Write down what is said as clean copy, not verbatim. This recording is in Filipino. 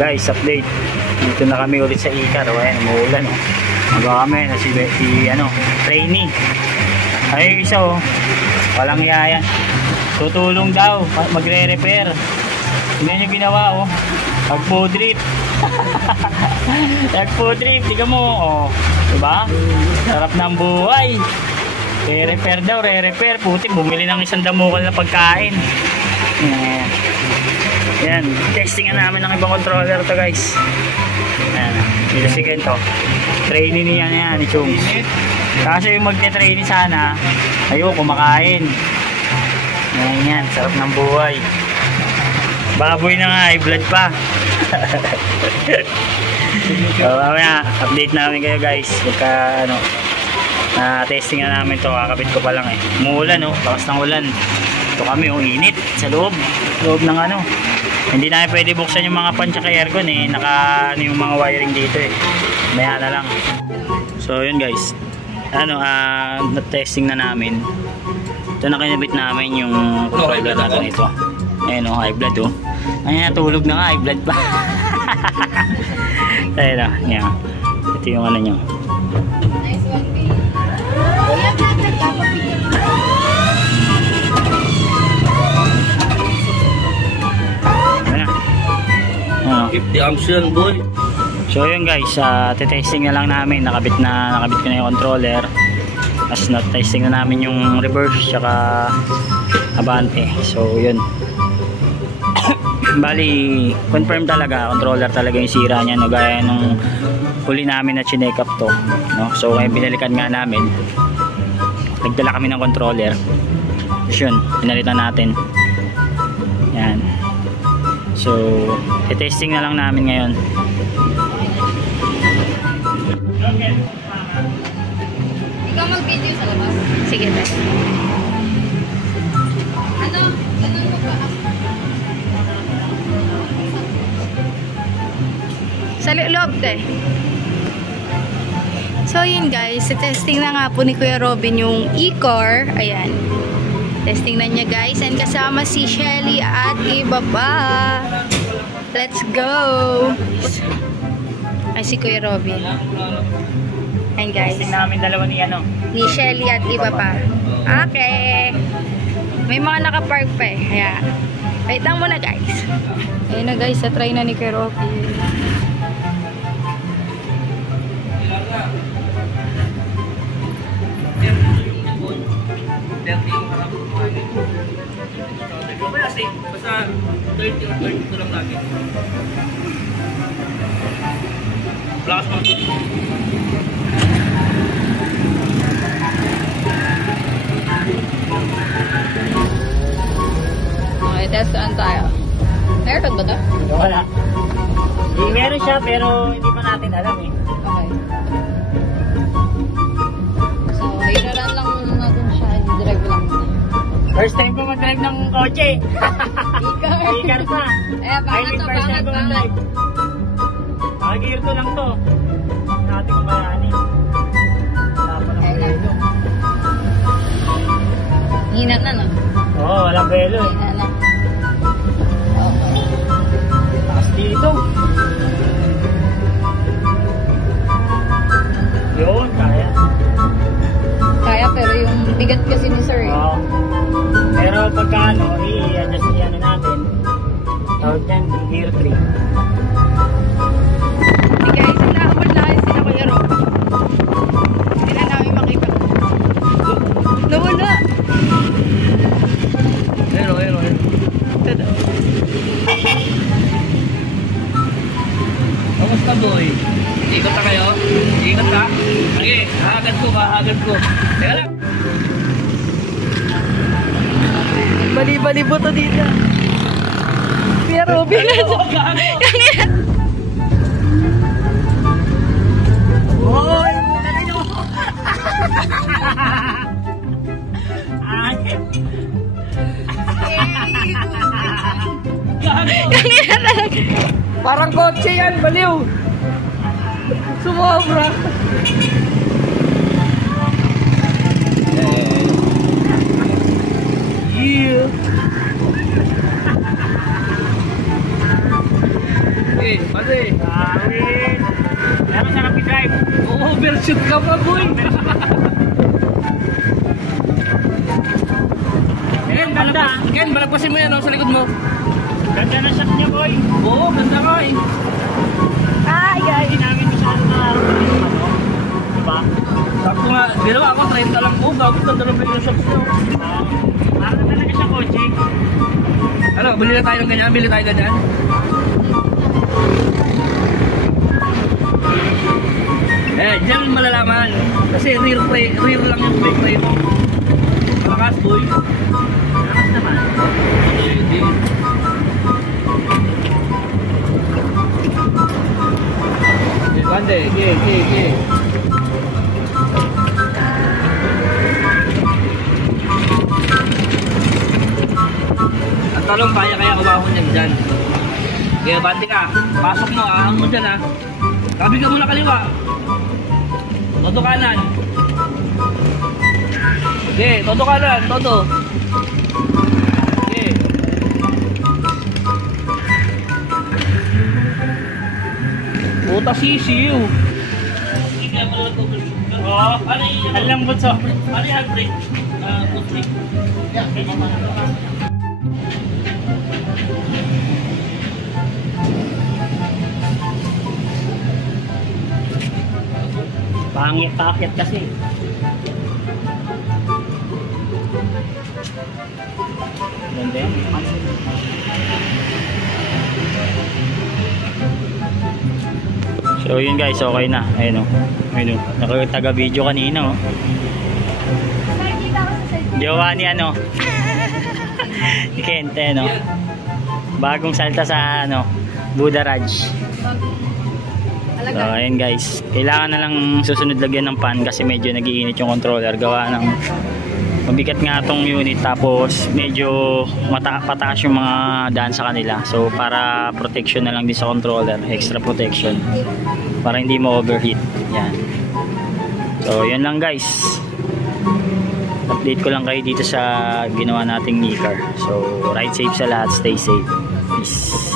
Guys, update. Dito na kami ulit sa Icar. Ayan, umuulan. Magawa kami na si trainee. Ay, isa walang yaya. Tutulong daw, magre-repair. Hindi nyo ginawa Nag-po-drip. Nag-po-drip, tiga mo diba? Sarap ng buhay. Re-repair daw, re-repair. Puti, bumili ng isang damukal na pagkain. Yan, testingan namin ng ibang controller to guys. Ayan, dito si Kento. Trainee niya yan, ni Chung. Kasi yung magte-trainee sana, ayoko kumakain. Yan, sarap ng buhay. Baboy na nga, blood pa. So, mamaya, update namin kayo guys. Pagka, testing na namin to. Kakabit ko pa lang Umuulan, lakas ng ulan. Ito kami, init sa loob ng hindi na pwede buksan yung mga pan tsaka aircon naka yung mga wiring dito maya na lang. So yun guys, na-testing na namin. Ito na kinabit namin yung controller natin ito. Ayun high blood Ayan, tulog na nga, high blood pa. Ayun yan. Ito yung nyo. Nice one, Keep the action, boy. So yun guys, testing na lang namin. Nakabit ko na yung controller. As testing na namin yung reverse tsaka abante. So yun. Bali, confirm talaga, controller talaga yung sira niya, gaya nung huli namin na chinek up to, So ngayon binalikan nga namin. Nagdala kami ng controller. Tapos yun, pinalitan natin. Yan. So, testing na lang namin ngayon. Ikaw mag-video sa labas? Sige, tayo. Ganun mo ba? Sa loob, So, yun guys. Testing na nga po ni Kuya Robin yung e-car. Ayan. Testing na niya guys, and kasama si Shelly at iba pa. Let's go! Ay, si Kuya Robin. Ayan guys. Testing namin dalawa ni Shelly at iba pa. Okay. May mga nakapark pa Ayan. Wait lang muna guys. Ayun na guys, try na ni Kuya Robin. Basta 30 or 32 lang lagi. Plus mo. Okay, testaan tayo. Meron ba ito? Wala. Meron siya pero hindi pa natin alam Okay. So, hiraran lang natin siya. I-drive lang natin. First time ko mag-drive ng kotse. Icar pa. Bangat to, bangat. Gear to lang to. Natin kung bayanin. Wala pa ng belo. Hina na, no? Oo, walang belo Hina na. Okay. Takas dito. Yun, kaya. Kaya, pero yung bigat kasi ni sir Oo. Pero pagka i-adjust natin. Tawag yan, gear 3. Guys, inaabot namin sila Kuya Robin. Hindi na namin makita. Nawala. Hello. Tada. Kamusta boy? Ikot na kayo? Ikot ka? Sige, hahagad ko. Teka lang. Bali-bali buto dito. Kuya Robin na siya. Hoy! Parang kotse yan, baliw. Sumobra. Yeah. Sige, pati. Awit. Pero sarap i-drive. Overshoot ka pa, boy. Ken, balagpasin mo yan, oh, sa likod mo. Ganda na shot niya, boy. Oo, ganda ka eh. Hindi namin masyado na ano. Diba? Sakto nga, ginawa ako, 30 lang po. Gagod na dalawa yung shops nyo. Parang na talaga siya, kotse. Ano, bili na tayo ng ganyan? Bili tayo ganyan? Diyan malalaman. Kasi rear lang yung brake tray mo. Malakas, boy. Lakas naman. Hindi. Bande, ge. Ang talong kaya kumahon niyan dyan. Kaya bante ka, pasok mo, ahang mo dyan ha. Tabi ka muna kaliwa. Todo kanan. Todo kanan, todo. Puta sisiw. Oo. Ang lambot so. Ano yung handbrake? Footbrake. Pangit kasi. Ganda yan. So yun guys, okay na. Ayun o. Nakataga-video kanina o. Jowa ni ano. Ni Kente no. Bagong salta sa ano, Buddha Raj. So ayun guys, kailangan na lang susunod lagyan ng pan kasi medyo nagiinit yung controller. Gawa ng mabigat nga tong unit, tapos medyo pataas yung mga daan sa kanila. So para protection na lang din sa controller, extra protection para hindi mo overheat. Yan. So yan lang guys, update ko lang kayo dito sa ginawa nating e-car. So ride safe sa lahat, stay safe, peace.